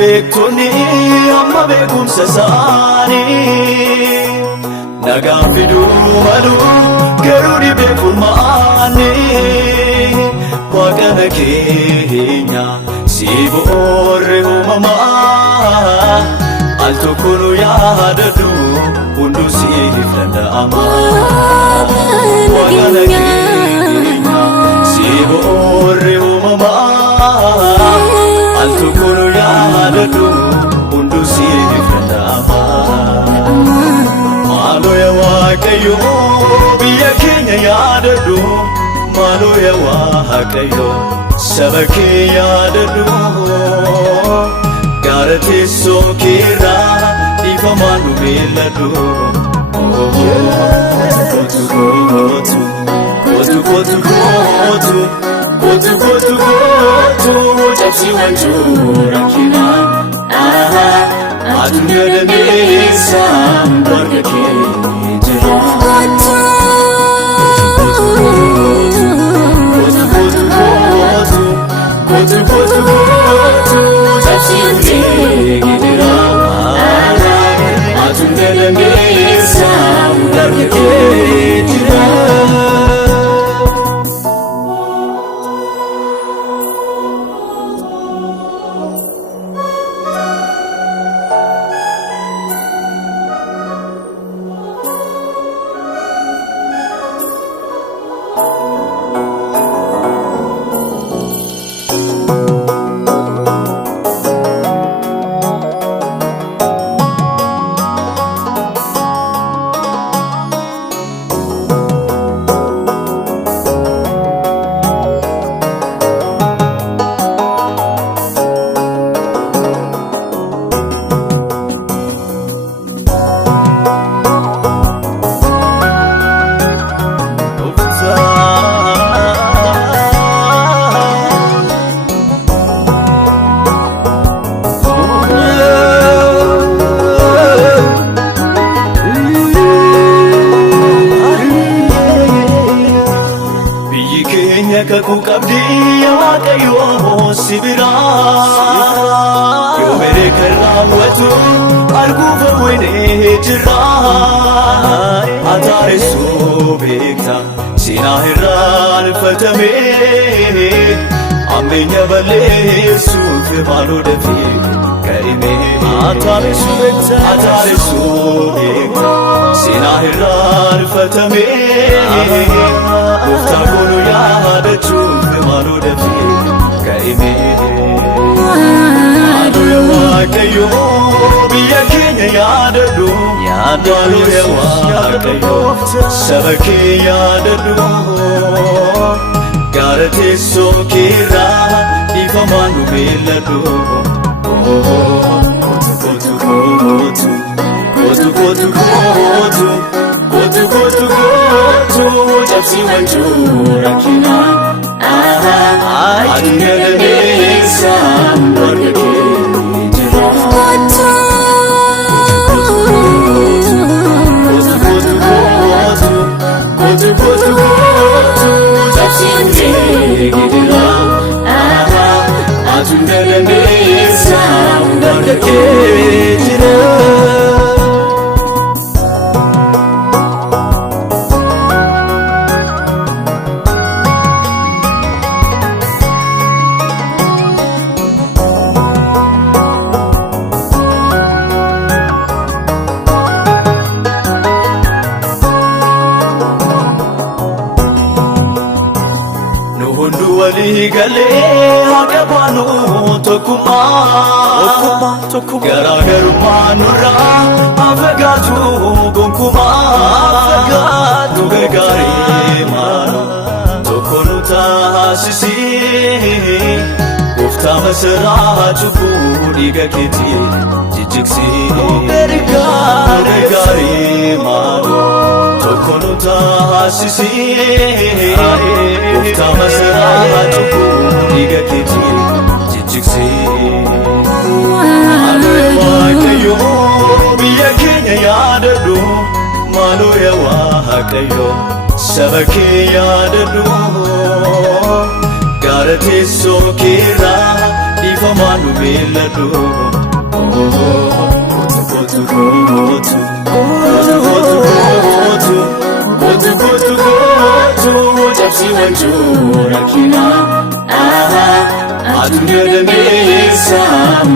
beektonni amma beekumsa isaanii nagaan fiduu malu garuu dhibee furmaanni waaqana keenya si boorre uumamaa al tokko nu yaadadhu hunduu siif danda'ama waaqana keenya si boorre uumamaa al tokko nu yaadadhu hunduu siif danda'ama Malo ya Waaqayyo biyya keenya yaadadhu Malo ya Waaqayyo saba kee yaadadhu Gaara teessoo keerraa ifamaan nu beelladhu Kootu kootu kootu kootu kootu kootu kootu kootu cabsii wanjuu rakkinaa Atu ngadamesa warga keenya Kotu kotu kotu kotu kotu kotu Tapsi ulegidira Atu ngadamesa warga keenya Kakuu qabdii yaa Waaqayyo sibira Yoo beeka raawwatu arguuf hawwinee jirra Ataaresuu beekta seenaa irraanfatame Ammeenya balleessuuf maaloo dafee ka'ime Ataaresuu beekta seenaa irraanfatame Gooftaa koonu yaadachuuf maaloo dafee ka'ime Malo ya Waaqayyo biyya keenya yaadadhu Malo ya Waaqayyo saba kee yaadadhu Gaara teessoo keerraa ifamaan nu beelladhu Kootu kootu kootu kootu kootu kootu Kootu kootu kootu cabsii wanjuu rakkinaa Atu ngadamesa warga keenya Kootu kootu kootu kootu kootu kootu cabsii ulegidira Atu ngadamesa warga keenya Walii galee haqa baanu tokkummaa garaagarummaa nurraa afagaatu gonkumaa nu gargaaree maanu tokko nu taasisee Gooftaa masaraa cubbuu dhiiga keetii jijjigsee nu gargaaree maanu tokko nu taasisee Gooftaa masaraa cubbuu dhiiga keetii jijjigsee Malo ya Waaqayyo biyya keenya yaadadhu Malo ya Waaqayyo saba kee yaadadhu Gaara teessoo keerraa famaanu beelladu Kotu kotu kotu Kotu kotu kotu Kotu kotu kotu Jabsi wanju rakina Atu nedamesa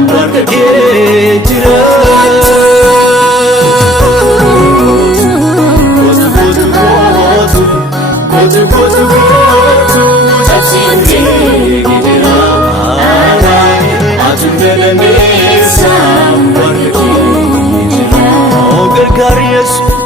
Barka kee jira Kotu kotu kotu Kotu kotu kotu Jabsi wanju Atu nedamesa Barka kee jira Oh gargaar Yesuus